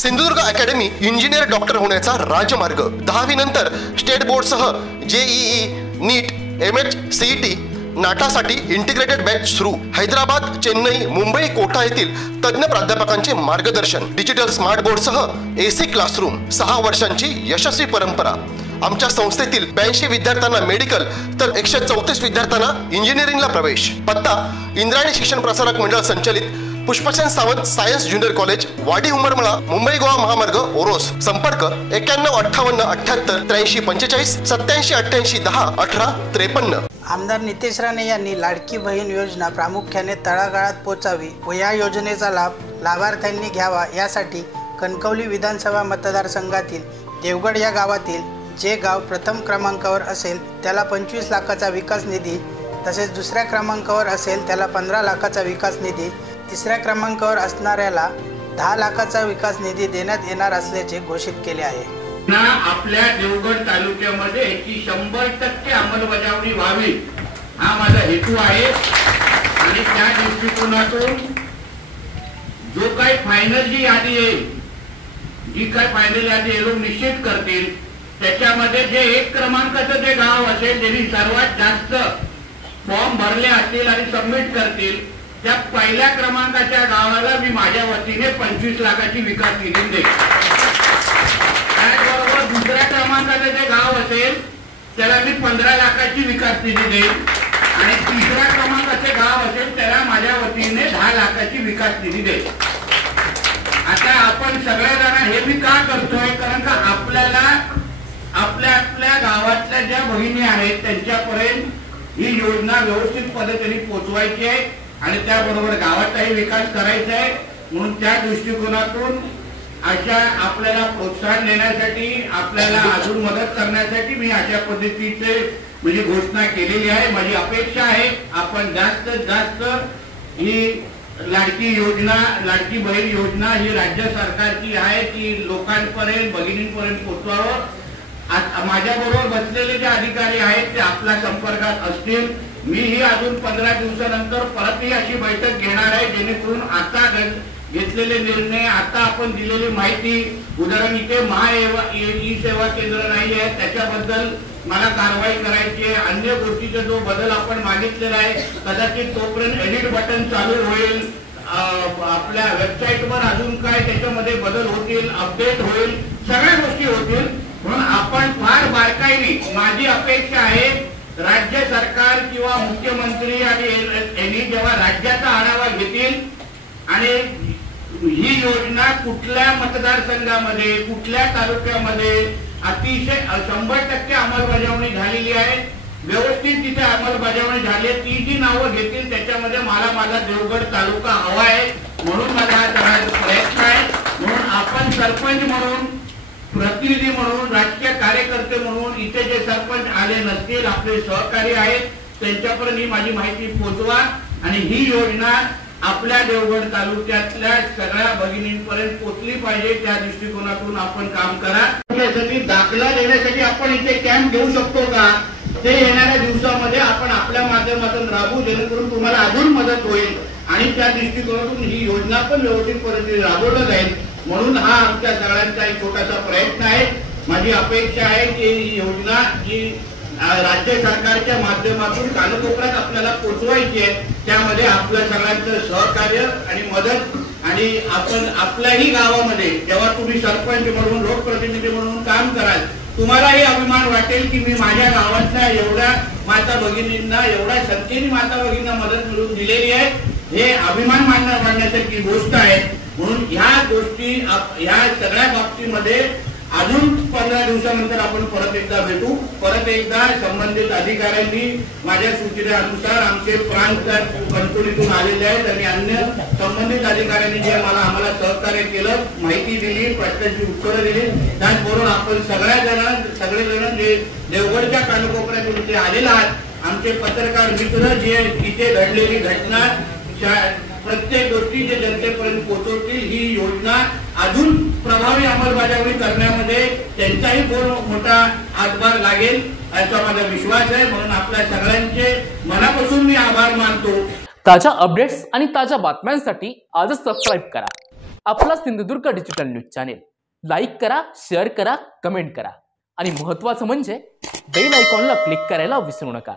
Sindhudurg academy engineer doctor होण्याचा राजमार्ग। 10वी नंतर स्टेट बोर्डसह जेईई, नीट, एमएच, सीईटी, नाटासाठी इंटिग्रेटेड बॅच सुरू। हैदराबाद, चेन्नई, मुंबई, कोटा येथील तज्ञ प्राध्यापकांचे मार्गदर्शन। डिजिटल स्मार्ट बोर्डसह एसी क्लासरूम। 6 वर्षांची यशस्वी परंपरा। आमच्या संस्थेतील 82 विद्यार्थ्यांना मेडिकल तर 134 विद्यार्थ्यांना इंजिनिअरिंगला प्रवेश। पत्ता इंद्रायणी शिक्षण प्रसारक मंडळ संचलित Pushpasen Sawant science junior college, वाडी उमरमळा, मुंबई गोवा महामार्ग, ओरोस। संपर्क 9158 78 83 45 87 88 10 18 53। आमदार नितेश राणे यांनी लाडकी बहीण योजना प्रामुख्याने तळागाळात पोहोचावी व या योजनेचा लाभ लाभार्थ्यांनी घ्यावा यासाठी कणकवली विधानसभा मतदारसंघातील देवगड या गावातील जे गाव प्रथम क्रमांकावर असेल त्याला 25 लाखाचा विकास निधी, तसेच दुसऱ्या क्रमांकावर असेल त्याला 15 लाखाचा विकास निधी, तिसऱ्या क्रमांकावर असणाऱ्याला 10 लाखाचा विकास निधी देण्यात येणार असल्याचे घोषित केले आहे। आपल्या देवगड तालुक्यामध्ये याची 100% अंमलबजावणी व्हावी हा माझा हेतू आहे आणि त्या दृष्टिकोनातून जो काही फायनल जी यादी येईल, जी काही फायनल यादी हे लोक निश्चित करतील त्याच्यामध्ये जे 1 क्रमांकाचं जे गाव असेल ज्यांनी सर्वात जास्त फॉर्म भरले असतील आणि सबमिट करतील त्या पहिल्या क्रमांकाच्या गावाला मी माझ्या वतीने 25 लाखाची विकास निधी देईन। त्याचबरोबर दुसऱ्या क्रमांकाचं जे गाव असेल त्याला मी 15 लाखाची विकास निधी देईन आणि तिसऱ्या क्रमांकाचे गाव असेल त्याला माझ्या वतीने 10 लाखाची विकास निधी देईन। आता आपण सगळेजण हे मी का करतोय, कारण का आपल्याला आपल्या गावातल्या ज्या भगिनी आहेत त्यांच्यापर्यंत ही योजना व्यवस्थित पद्धतीने पोहोचवायची आहे आणि त्याबरोबर गावाचाही विकास करायचा आहे। म्हणून त्या दृष्टिकोनातून अशा आपल्याला प्रोत्साहन देण्यासाठी, आपल्याला अजून मदत करण्यासाठी मी अशा पद्धतीचे म्हणजे घोषणा केलेली आहे। माझी अपेक्षा आहे आपण जास्तीत जास्त ही लाडकी योजना, लाडकी बहीण योजना ही राज्य सरकारची आहे ती लोकांपर्यंत, भगिनींपर्यंत पोहोचवावं। माझ्या बरोबर बसलेले जे अधिकारी आहेत ते आपल्या संपर्कात असतील। मीही अजून 15 दिवसानंतर परत ही अशी बैठक घेणार आहे जेणेकरून आता घेतलेले निर्णय, आता आपण दिलेली माहिती, उदाहरण इथे ई सेवा केंद्र नाही आहे त्याच्याबद्दल मला कारवाई करायची आहे। अन्य गोष्टीचा जो बदल आपण मागितलेला आहे कदाचित तोपर्यंत एडिट बटन चालू होईल, आपल्या वेबसाईटवर अजून काय त्याच्यामध्ये बदल होतील, अपडेट होईल, सगळ्या गोष्टी होतील। म्हणून आपण फार बारकाईने, माझी अपेक्षा आहे राज्य सरकार किंवा मुख्यमंत्री आणि यांनी जेव्हा राज्याचा आढावा घेतील आणि ही योजना कुठल्या मतदारसंघामध्ये, कुठल्या तालुक्यामध्ये अतिशय 100% अंमलबजावणी झालेली आहे, व्यवस्थित तिथे अंमलबजावणी झाली आहे, ती जी नावं घेतील त्याच्यामध्ये मला माझा देवगड तालुका हवा आहे। म्हणून माझा हा करायचा प्रयत्न आहे। म्हणून आपण सरपंच म्हणून, प्रतिनिधी म्हणून, राजकीय कार्यकर्ते म्हणून इथे जे सरपंच आले नसतील, आपले सहकारी आहेत त्यांच्यापर्यंत ही माझी माहिती पोहोचवा आणि ही योजना आपल्या देवगड तालुक्यातल्या सगळ्या भगिनींपर्यंत पोहोचली पाहिजे त्या दृष्टिकोनातून आपण काम करा। त्यासाठी दाखला देण्यासाठी आपण इथे कॅम्प घेऊ शकतो का ते येणाऱ्या दिवसामध्ये आपण आपल्या माध्यमातून राबवू जेणेकरून तुम्हाला अजून मदत होईल आणि त्या दृष्टिकोनातून ही योजना पण व्यवस्थित पद्धतीने राबवली जाईल। म्हणून हा आमच्या सगळ्यांचा एक छोटासा प्रयत्न आहे। माझी अपेक्षा आहे की ही योजना जी राज्य सरकारच्या माध्यमातून कानकोपऱ्यात आपल्याला पोहोचवायची आहे त्यामध्ये आपल्या सगळ्यांचं सहकार्य आणि मदत आणि आपण आपल्याही गावामध्ये जेव्हा तुम्ही सरपंच म्हणून, लोकप्रतिनिधी म्हणून काम कराल तुम्हालाही अभिमान वाटेल की मी माझ्या गावातल्या एवढ्या माता भगिनींना, एवढ्या संख्येने माता भगिनींना मदत मिळवून दिलेली आहे, हे अभिमान मानण्यासारखी गोष्ट आहे। म्हणून ह्या गोष्टी, ह्या सगळ्या बाबतीमध्ये अजून 15 दिवसानंतर आपण परत एकदा भेटू। परत एकदा संबंधित अधिकाऱ्यांनी माझ्या सूचनेनुसार आमचे प्रांत कणकवलीतून आलेले आहेत आणि अन्य संबंधित अधिकाऱ्यांनी जे आम्हाला सहकार्य केलं, माहिती दिली, प्रश्नांची उत्तरं दिली, त्याचबरोबर आपण सगळेजण जे देवगडच्या कानकोपऱ्यातून ते आलेले आहेत, आमचे पत्रकार मित्र जे इथे घडलेली घटना प्रत्येक गोष्टी जे जनतेपर्यंत पोहोचवतील, ही योजना अजून प्रभावी अंमलबजावणी करण्यामध्ये त्यांचाही मोठा हातभार लागेल असा माझा विश्वास आहे। म्हणून आपल्या सगळ्यांचे मनापासून मी आभार मानतो। ताज्या अपडेट्स आणि ताज्या बातम्यांसाठी आजच सबस्क्राइब करा आपला Sindhudurg digital news channel like करा, शेअर करा, कमेंट करा आणि महत्त्वाचं म्हणजे बेल आयकॉनला क्लिक करायला विसरू नका.